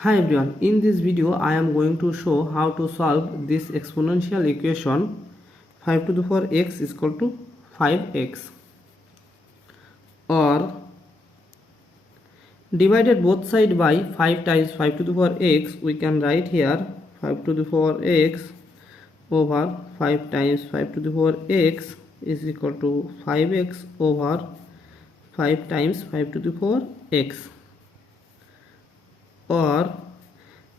Hi everyone, in this video I am going to show how to solve this exponential equation 5 to the power x is equal to 5x, or divided both sides by 5 times 5 to the power x. We can write here 5 to the power x over 5 times 5 to the power x is equal to 5x over 5 times 5 to the power x, or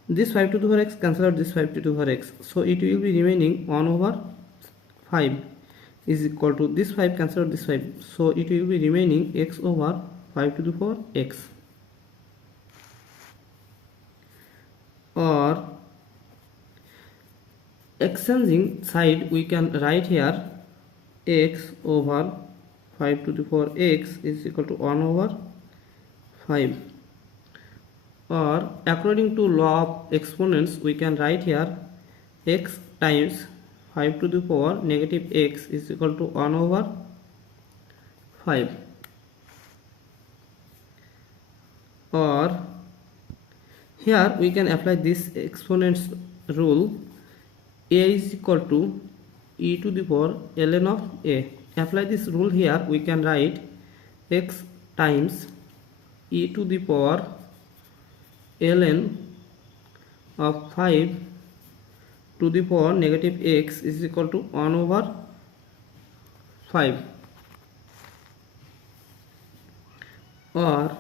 this 5 to the power x cancel out this 5 to the power x, so it will be remaining 1 over 5 is equal to this 5 cancel out this 5, so it will be remaining x over 5 to the power x, or exchanging side we can write here x over 5 to the power x is equal to 1 over 5, or according to law of exponents we can write here x times 5 to the power negative x is equal to 1 over 5, or here we can apply this exponents rule. A is equal to e to the power ln of a. Apply this rule here, we can write x times e to the power ln of 5 to the power negative x is equal to 1 over 5. Or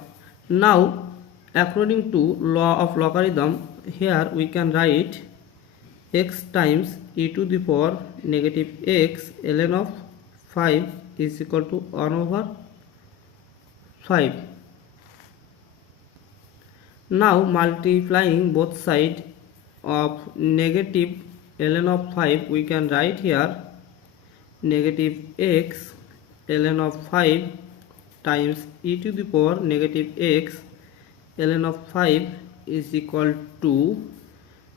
now according to law of logarithm, here we can write x times e to the power negative x ln of 5 is equal to 1 over 5. Now multiplying both sides of negative ln of 5, we can write here negative x ln of 5 times e to the power negative x ln of 5 is equal to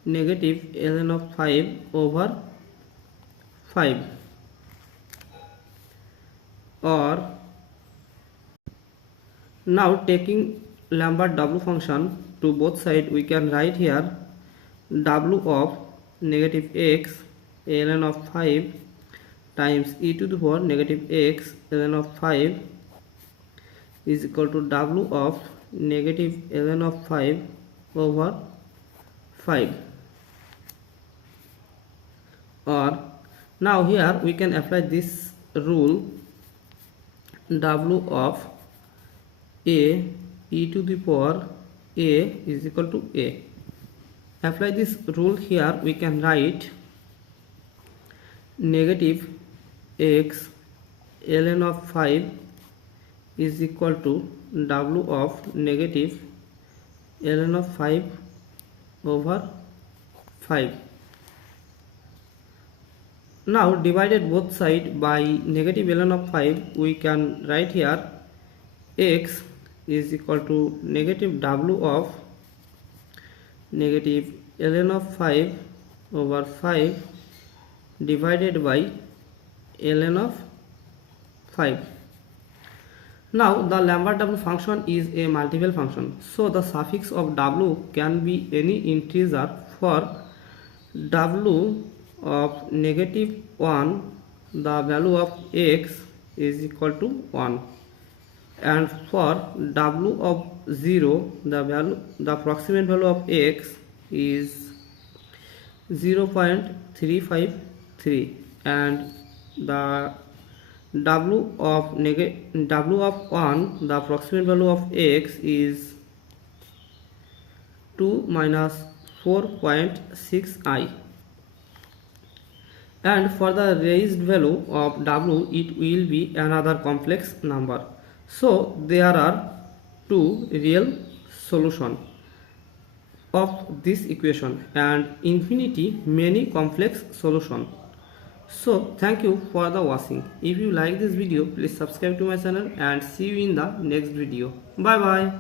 negative ln of 5 over 5. Or now taking Lambert W function to both sides, we can write here w of negative x ln of 5 times e to the power negative x ln of 5 is equal to w of negative ln of 5 over 5. Or now here we can apply this rule w of a e to the power a is equal to a. Apply this rule here, we can write negative x ln of 5 is equal to w of negative ln of 5 over 5. Now divided both sides by negative ln of 5, we can write here x is equal to negative w of negative ln of 5 over 5 divided by ln of 5. Now the Lambert W function is a multiple function, so the suffix of w can be any integer. For w of negative 1, the value of x is equal to 1, and for w of 0, the approximate value of x is 0.353, and the w of 1, the approximate value of x is 2 minus 4.6i, and for the raised value of w, it will be another complex number. So there are two real solutions of this equation and infinity many complex solutions. So thank you for the watching. If you like this video, please subscribe to my channel and see you in the next video. Bye bye.